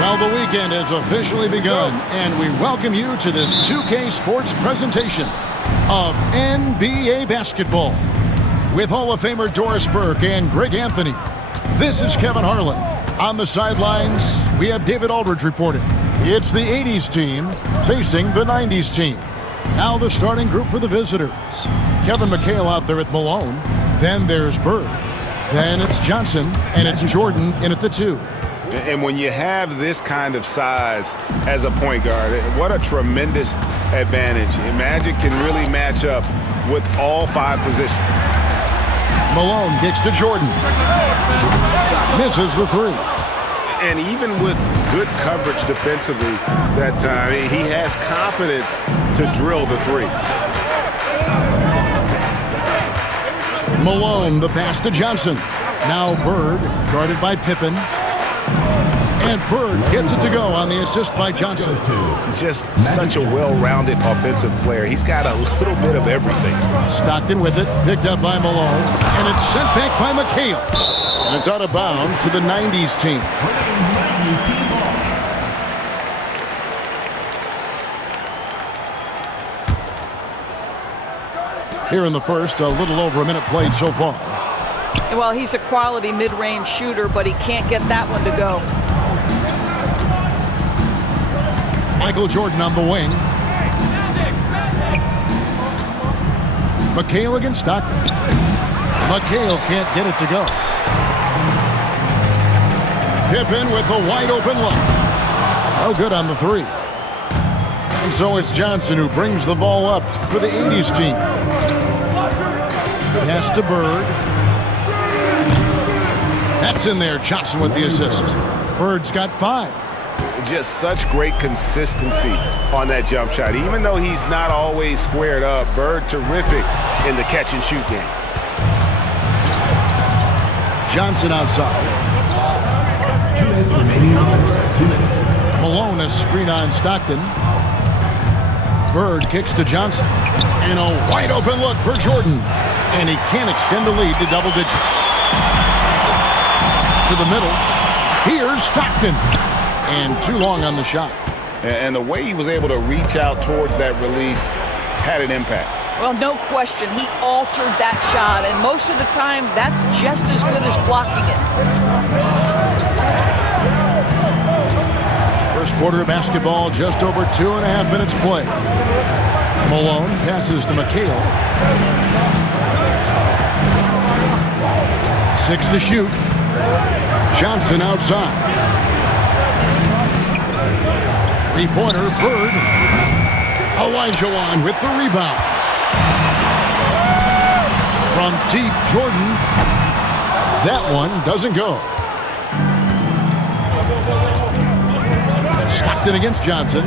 Well, the weekend has officially begun, and we welcome you to this 2K Sports presentation of NBA basketball. With Hall of Famer Doris Burke and Greg Anthony, this is Kevin Harlan. On the sidelines, we have David Aldridge reporting. It's the 80s team facing the 90s team. Now the starting group for the visitors. Kevin McHale out there at Malone. Then there's Bird. Then it's Johnson, and it's Jordan in at the 2. And when you have this kind of size as a point guard, what a tremendous advantage. Magic can really match up with all 5 positions. Malone kicks to Jordan. Misses the 3. And even with good coverage defensively that time, he has confidence to drill the 3. Malone, the pass to Johnson. Now Bird, guarded by Pippen. And Bird gets it to go on the assist by Johnson. Just such a well-rounded offensive player. He's got a little bit of everything. Stockton with it, picked up by Malone, and it's sent back by McHale. And it's out of bounds to the 90s team. Here in the first, a little over a minute played so far. Well, he's a quality mid-range shooter, but he can't get that one to go. Michael Jordan on the wing. McHale against Stockton. McHale can't get it to go. Pippen with a wide-open look. No good on the 3. And so it's Johnson who brings the ball up for the 80s team. Pass to Bird. That's in there. Johnson with the assist. Bird's got 5. Just such great consistency on that jump shot. Even though he's not always squared up, Bird terrific in the catch-and-shoot game. Johnson outside. 2 minutes remaining on the set. 2 minutes. Malone has screen on Stockton. Bird kicks to Johnson. And a wide-open look for Jordan. And he can't extend the lead to double digits. To the middle. Here's Stockton. And too long on the shot. And the way he was able to reach out towards that release had an impact. Well, no question. He altered that shot, and most of the time, that's just as good as blocking it. First quarter of basketball, just over 2.5 minutes play. Malone passes to McHale. 6 to shoot. Johnson outside. 3-pointer, Bird. Olajuwon with the rebound. From deep, Jordan. That one doesn't go. Stockton against Johnson.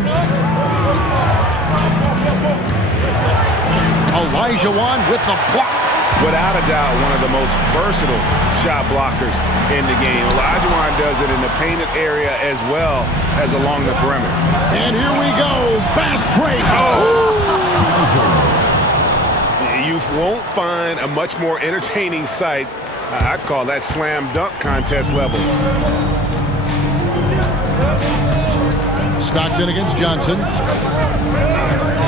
Olajuwon with the block. Without a doubt, one of the most versatile shot blockers in the game. Olajuwon does it in the painted area as well as along the perimeter. And here we go. Fast break. You won't find a much more entertaining sight. I'd call that slam dunk contest level. Stockton against Johnson.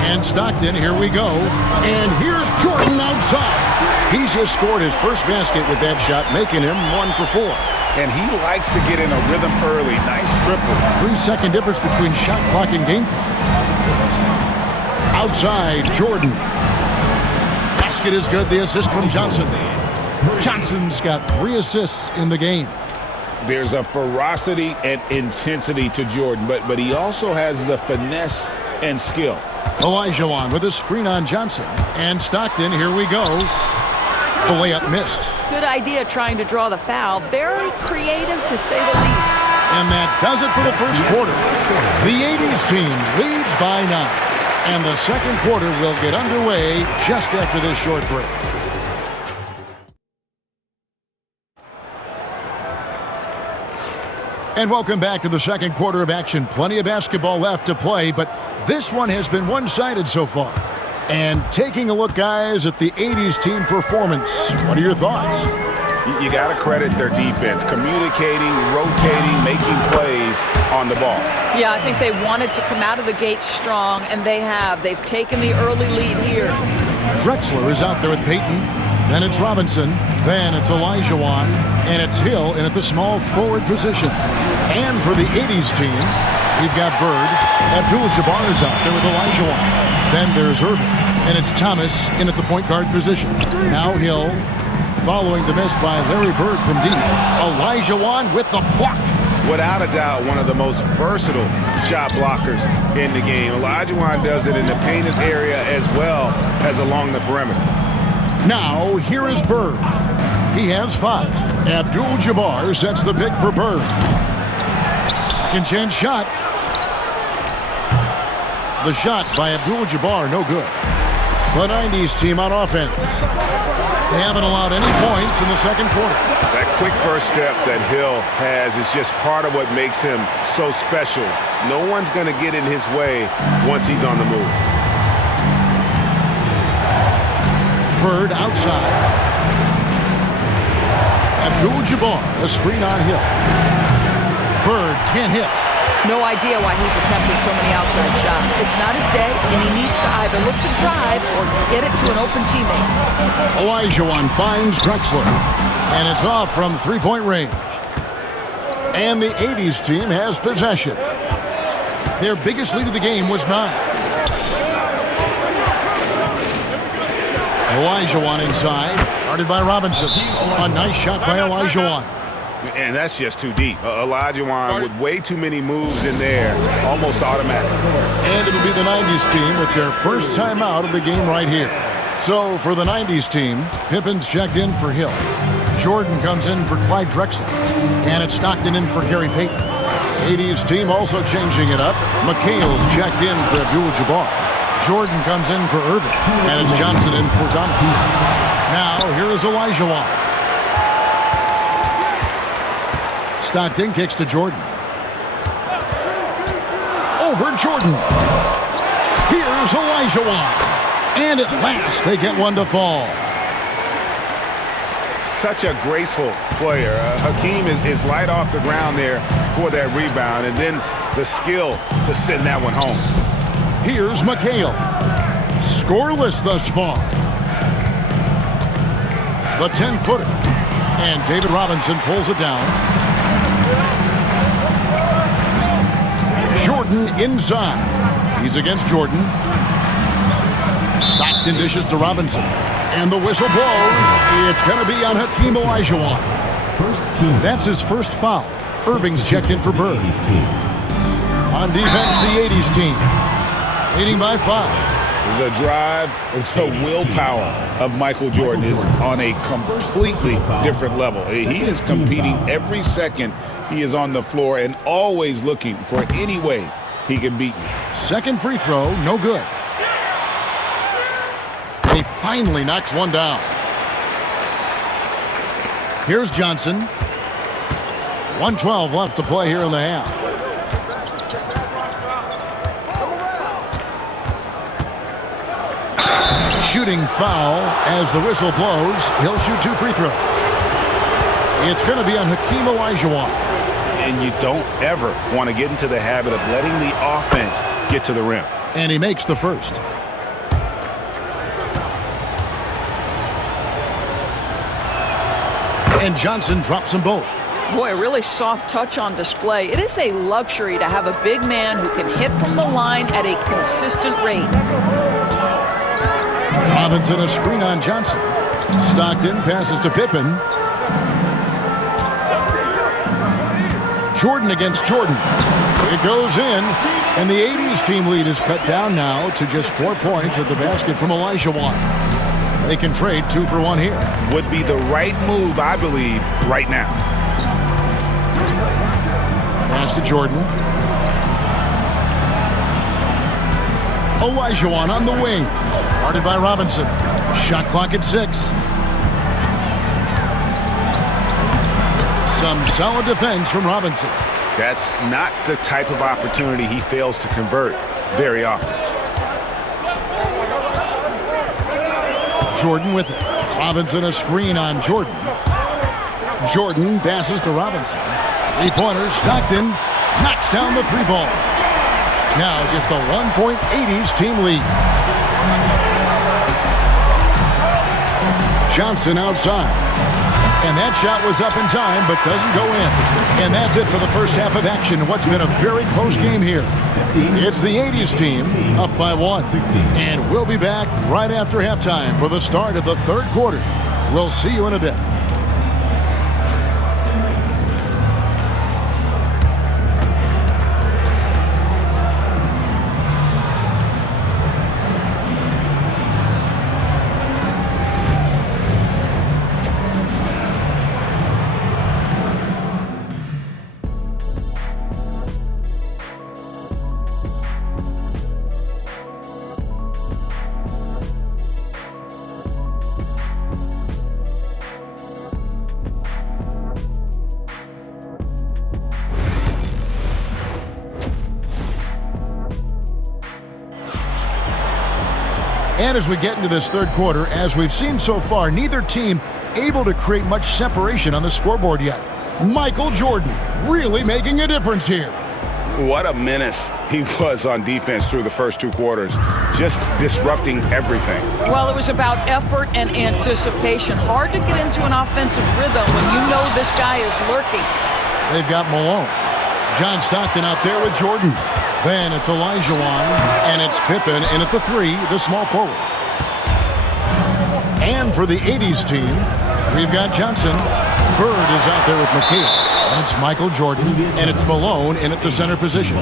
And Stockton, here we go. And here's Jordan outside. He's just scored his first basket with that shot, making him 1 for 4. And he likes to get in a rhythm early. Nice triple. 3-second difference between shot clock and game clock. Outside, Jordan. Basket is good. The assist from Johnson. Johnson's got 3 assists in the game. There's a ferocity and intensity to Jordan, but he also has the finesse and skill. Olajuwon with a screen on Johnson. And Stockton, here we go. The layup missed. Good idea trying to draw the foul. Very creative, to say the least. And that does it for the first quarter. The 80s team leads by 9. And the second quarter will get underway just after this short break. And welcome back to the second quarter of action. Plenty of basketball left to play, but this one has been one-sided so far. And taking a look, guys, at the 80s team performance, what are your thoughts? You got to credit their defense, communicating, rotating, making plays on the ball. Yeah, I think they wanted to come out of the gate strong, and they have. They've taken the early lead here. Drexler is out there with Peyton. Then it's Robinson. Then it's Olajuwon. And it's Hill in at the small forward position. And for the 80s team, we've got Bird. Abdul-Jabbar is out there with Olajuwon. Then there's Irving. And it's Thomas in at the point guard position. Now Hill, following the miss by Larry Bird from deep. Olajuwon with the block. Without a doubt, one of the most versatile shot blockers in the game. Olajuwon does it in the painted area as well as along the perimeter. Now, here is Bird. He has 5. Abdul-Jabbar sets the pick for Bird. Second chance shot. The shot by Abdul-Jabbar, no good. The 90s team on offense. They haven't allowed any points in the second quarter. That quick first step that Hill has is just part of what makes him so special. No one's going to get in his way once he's on the move. Bird outside. Abdul-Jabbar, a screen on Hill. Bird can't hit. No idea why he's attempting so many outside shots. It's not his day, and he needs to either look to drive or get it to an open teammate. Olajuwon finds Drexler, and it's off from three-point range. And the 80s team has possession. Their biggest lead of the game was 9. Olajuwon inside, guarded by Robinson. A nice shot by Olajuwon. And that's just too deep. Olajuwon with way too many moves in there, almost automatic. And it'll be the 90s team with their first time out of the game right here. So for the 90s team, Pippen's checked in for Hill. Jordan comes in for Clyde Drexler. And it's Stockton in for Gary Payton. 80s team also changing it up. McHale's checked in for Abdul-Jabbar. Jordan comes in for Irving. And it's Johnson in for Thomas. Now here is Olajuwon. Stockton kicks to Jordan. Over Jordan. Here's Olajuwon. And at last, they get one to fall. Such a graceful player. Hakeem is light off the ground there for that rebound, and then the skill to send that one home. Here's McHale. Scoreless thus far. The 10-footer. And David Robinson pulls it down. Jordan inside. He's against Jordan. Stockton dishes to Robinson. And the whistle blows. It's going to be on Hakeem Olajuwon. That's his first foul. Irving's checked in for Bird. On defense, the 80s team. Leading by 5. The drive, the willpower of Michael Jordan is on a completely different level. He is competing every second he is on the floor and always looking for any way he can beat you. Second free throw, no good. He finally knocks one down. Here's Johnson. 1:12 left to play here in the half. Shooting foul as the whistle blows. He'll shoot 2 free throws. It's going to be on Hakeem Olajuwon. And you don't ever want to get into the habit of letting the offense get to the rim. And he makes the first. And Johnson drops them both. Boy, a really soft touch on display. It is a luxury to have a big man who can hit from the line at a consistent rate. Robinson a screen on Johnson. Stockton passes to Pippen. Jordan against Jordan. It goes in, and the 80s team lead is cut down now to just 4 points at the basket from Olajuwon. They can trade 2 for 1 here. Would be the right move, I believe, right now. Pass to Jordan. Olajuwon on the wing. Guarded by Robinson. Shot clock at 6. Some solid defense from Robinson. That's not the type of opportunity he fails to convert very often. Jordan with it. Robinson a screen on Jordan. Jordan passes to Robinson. Three-pointer, Stockton knocks down the three ball. Now just a 1.80's team lead. Johnson outside. And that shot was up in time, but doesn't go in. And that's it for the first half of action. What's been a very close game here. It's the 80s team up by 1. And we'll be back right after halftime for the start of the third quarter. We'll see you in a bit. And as we get into this third quarter, as we've seen so far, neither team able to create much separation on the scoreboard yet. Michael Jordan really making a difference here. What a menace he was on defense through the first two quarters, just disrupting everything. Well, it was about effort and anticipation. Hard to get into an offensive rhythm when you know this guy is lurking. They've got Malone. John Stockton out there with Jordan. Then it's Olajuwon, and it's Pippen in at the 3, the small forward. And for the 80s team, we've got Johnson. Bird is out there with McHale. And it's Michael Jordan, and it's Malone in at the center position.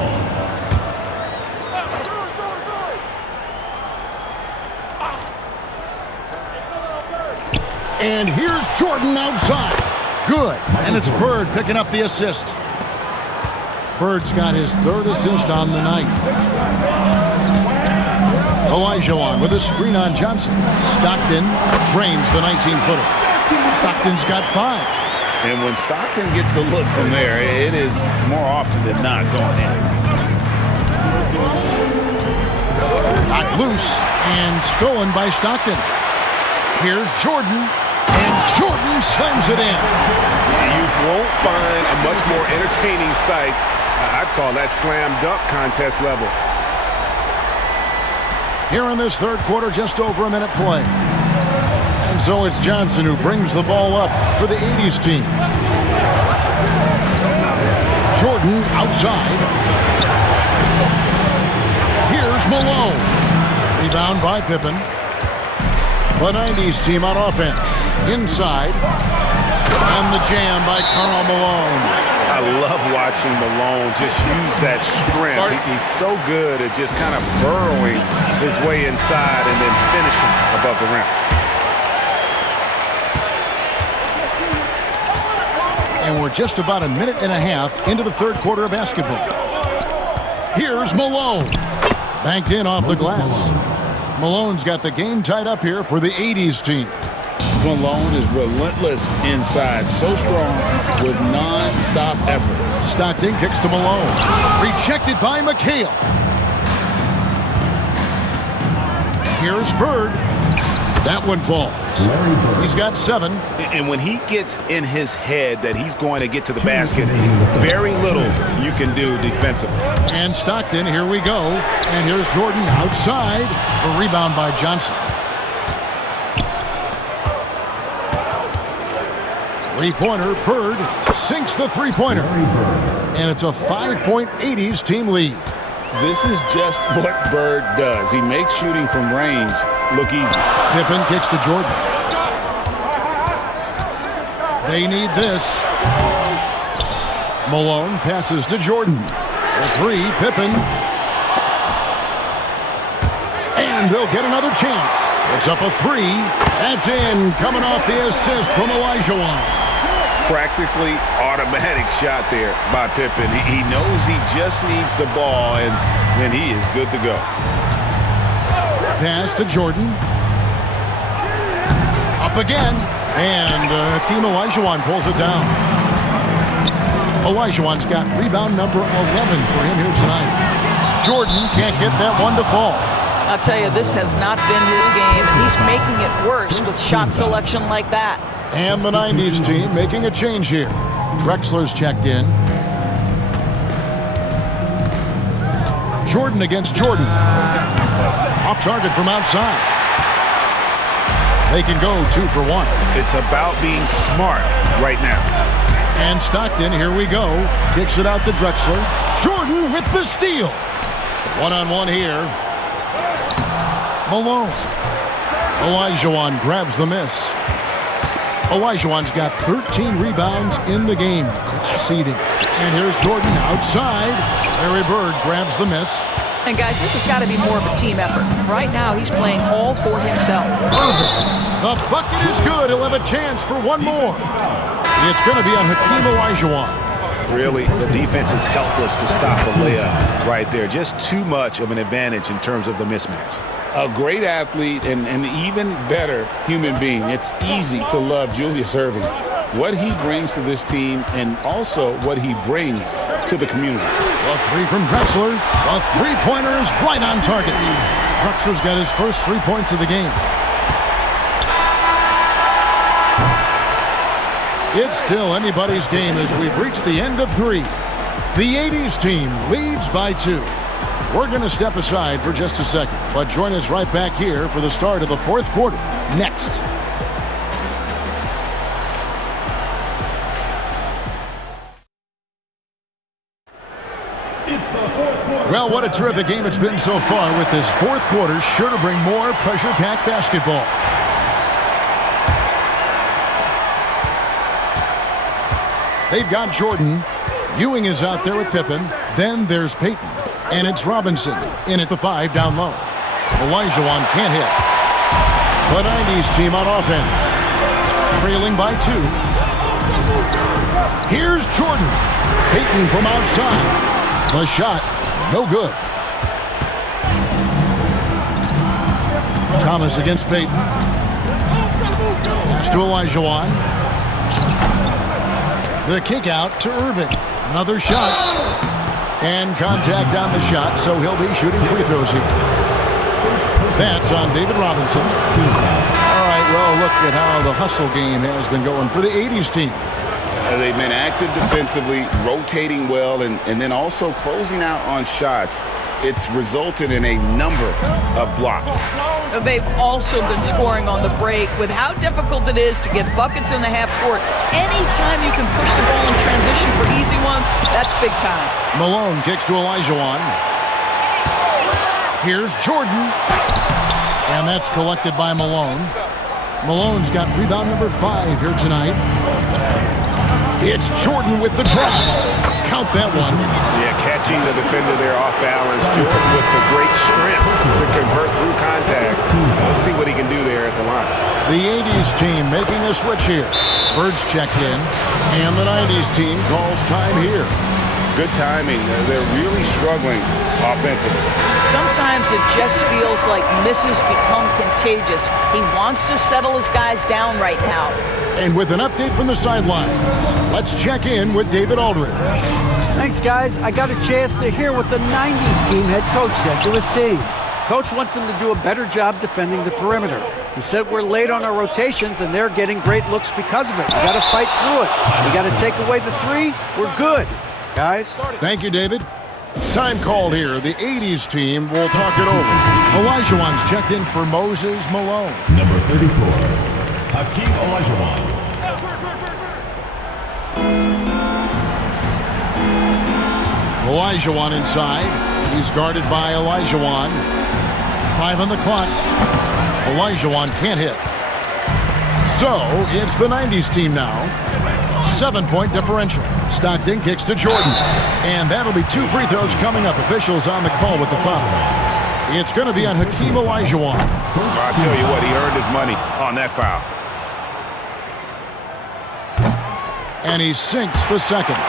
And here's Jordan outside. Good. And it's Bird picking up the assist. Bird's got his third assist on the night. Olajuwon with a screen on Johnson. Stockton drains the 19-footer. Stockton's got 5. And when Stockton gets a look from there, it is more often than not going in. Knocked loose and stolen by Stockton. Here's Jordan, and Jordan slams it in. You won't find a much more entertaining sight. I'd call that slam dunk contest level. Here in this third quarter, just over a minute play. And so it's Johnson who brings the ball up for the 80s team. Jordan outside. Here's Malone. Rebound by Pippen. The 90s team on offense. Inside. And the jam by Karl Malone. I love watching Malone just use that strength. He's so good at just kind of burrowing his way inside and then finishing above the rim. And we're just about a minute and a half into the third quarter of basketball. Here's Malone. Banked in off the glass. Malone's got the game tied up here for the 80s team. Malone is relentless inside, so strong with non-stop effort. Stockton kicks to Malone. Rejected by McHale. Here's Bird. That one falls. He's got 7. And when he gets in his head that he's going to get to the basket, very little you can do defensively. And Stockton, here we go. And here's Jordan outside. The rebound by Johnson. Three-pointer, Bird sinks the three-pointer. And it's a 5.80's team lead. This is just what Bird does. He makes shooting from range look easy. Pippen kicks to Jordan. They need this. Malone passes to Jordan. The 3, Pippen. And they'll get another chance. It's up a 3. That's in, coming off the assist from Olajuwon. Practically automatic shot there by Pippen. He knows he just needs the ball, and then he is good to go. Pass to Jordan. Up again. And Hakeem Olajuwon pulls it down. Olajuwon's got rebound number 11 for him here tonight. Jordan can't get that one to fall. I'll tell you, this has not been his game. He's making it worse with shot selection like that. And the 90s team making a change here. Drexler's checked in. Jordan against Jordan. Off target from outside. They can go 2 for 1. It's about being smart right now. And Stockton, here we go. Kicks it out to Drexler. Jordan with the steal. One-on-one here. Malone. Olajuwon grabs the miss. Olajuwon's got 13 rebounds in the game. Class eating. And here's Jordan outside. Larry Bird grabs the miss. And guys, this has got to be more of a team effort. Right now, he's playing all for himself. Perfect. The bucket is good. He'll have a chance for one more. It's going to be on Hakeem Olajuwon. Really, the defense is helpless to stop the layup right there. Just too much of an advantage in terms of the mismatch. A great athlete and an even better human being. It's easy to love Julius Erving. What he brings to this team and also what he brings to the community. A 3 from Drexler. A three-pointer is right on target. Drexler's got his first 3 points of the game. It's still anybody's game as we've reached the end of 3. The 80s team leads by 2. We're going to step aside for just a second, but join us right back here for the start of the 4th quarter. Next. Well, what a terrific game it's been so far with this 4th quarter. Sure to bring more pressure-packed basketball. They've got Jordan. Ewing is out there with Pippen. Then there's Payton. And it's Robinson in at the 5 down low. Olajuwon can't hit. The 90s team on offense. Trailing by 2. Here's Jordan. Payton from outside. The shot, no good. Thomas against Payton. Pass to Olajuwon. The kick out to Irving. Another shot. And contact on the shot, so he'll be shooting free throws here. That's on David Robinson. All right, well, look at how the hustle game has been going for the 80s team. They've been active defensively, rotating well, and then also closing out on shots. It's resulted in a number of blocks. They've also been scoring on the break. With how difficult it is to get buckets in the half court, anytime you can push the ball in transition for easy ones, that's big time. Malone kicks to Olajuwon. Here's Jordan. And that's collected by Malone. Malone's got rebound number 5 here tonight. It's Jordan with the drive. Count that one. Yeah, catching the defender there off balance. Jordan with the great strength to convert through contact. Let's see what he can do there at the line. The 80s team making a switch here. Bird's checked in. And the 90s team calls time here. Good timing. They're really struggling offensively. Sometimes it just feels like misses become contagious. He wants to settle his guys down right now. And with an update from the sidelines, let's check in with David Aldridge. Thanks, guys. I got a chance to hear what the 90s team head coach said to his team. Coach wants them to do a better job defending the perimeter. He said we're late on our rotations and they're getting great looks because of it. We got to fight through it. We got to take away the 3. We're good, guys. Thank you, David. Time called here. The 80s team will talk it over. Olajuwon's checked in for Moses Malone. Number 34, Hakeem Olajuwon. Olajuwon inside. He's guarded by Olajuwon. 5 on the clock. Olajuwon can't hit. So it's the 90s team now. 7-point differential. Stockton kicks to Jordan. And that'll be 2 free throws coming up. Officials on the call with the foul. It's going to be on Hakeem Olajuwon. I'll tell you what, he earned his money on that foul. And he sinks the second.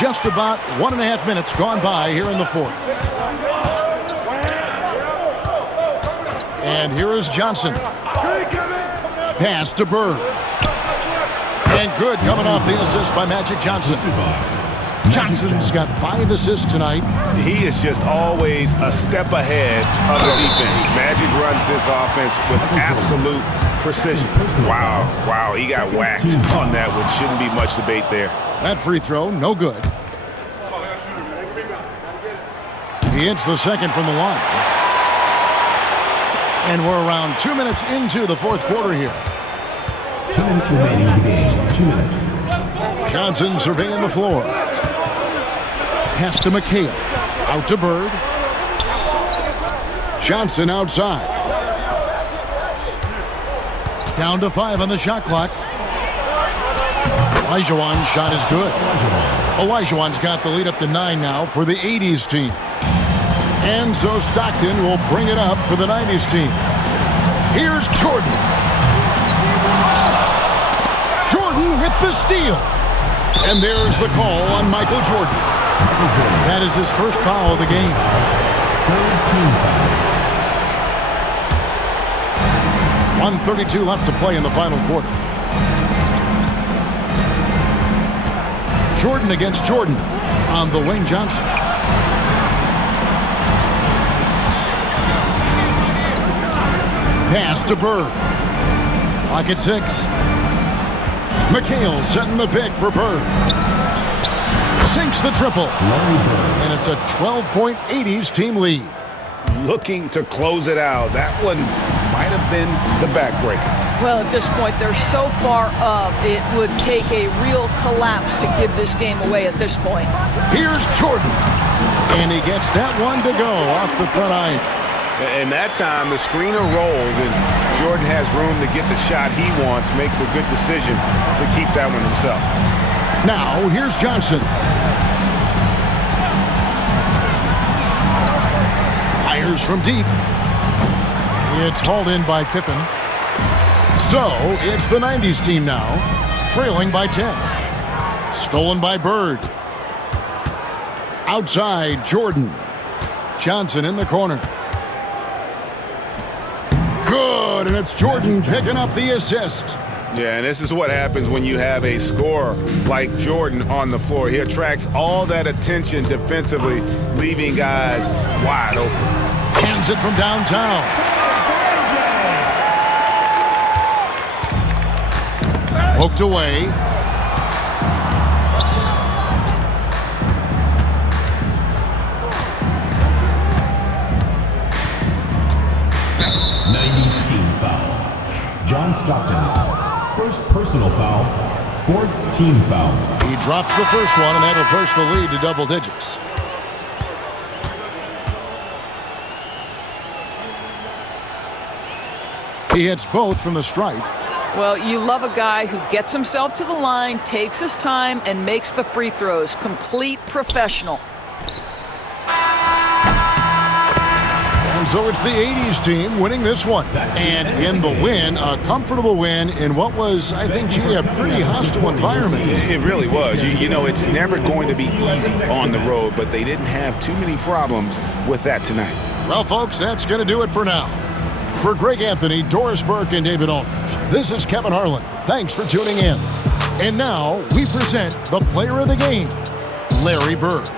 Just about 1.5 minutes gone by here in the 4th. And here is Johnson. Pass to Bird. And good coming off the assist by Magic Johnson. Johnson's got 5 assists tonight. He is just always a step ahead of the defense. Magic runs this offense with absolute precision. Wow, he got whacked on that one. Shouldn't be much debate there. That free throw, no good. He hits the second from the line. And we're around 2 minutes into the fourth quarter here. 2 minutes remaining in the game. 2 minutes. Johnson surveying the floor. Pass to McHale. Out to Bird. Johnson outside. Down to 5 on the shot clock. Olajuwon's shot is good. Olajuwon's got the lead up to 9 now for the 80s team. And so Stockton will bring it up for the 90s team. Here's Jordan. Jordan with the steal. And there's the call on Michael Jordan. That is his first foul of the game. Third team foul. 1:32 left to play in the final quarter. Jordan against Jordan on the wing. Johnson. Pass to Bird. Clock at 6. McHale setting the pick for Bird. Sinks the triple. And it's a 12-point 80s team lead. Looking to close it out. That one might have been the backbreaker. Well, at this point, they're so far up, it would take a real collapse to give this game away at this point. Here's Jordan. And he gets that one to go off the front iron. And that time, the screener rolls, and Jordan has room to get the shot he wants, makes a good decision to keep that one himself. Now, here's Johnson. Fires from deep. It's hauled in by Pippen. So, it's the 90s team now, trailing by 10. Stolen by Bird. Outside, Jordan. Johnson in the corner. Good, and it's Jordan picking up the assist. Yeah, and this is what happens when you have a scorer like Jordan on the floor. He attracts all that attention defensively, leaving guys wide open. Hands it from downtown. Poked away. John Stockton. First personal foul. Fourth team foul. He drops the first one, and that'll push the lead to double digits. He hits both from the stripe. Well, you love a guy who gets himself to the line, takes his time, and makes the free throws. Complete professional. And so it's the 80s team winning this one. And in the win, a comfortable win in what was, I think, gee, a pretty hostile environment. It really was. You know, it's never going to be easy on the road, but they didn't have too many problems with that tonight. Well, folks, that's going to do it for now. For Greg Anthony, Doris Burke, and David Aldridge, this is Kevin Harlan. Thanks for tuning in. And now we present the player of the game, Larry Bird.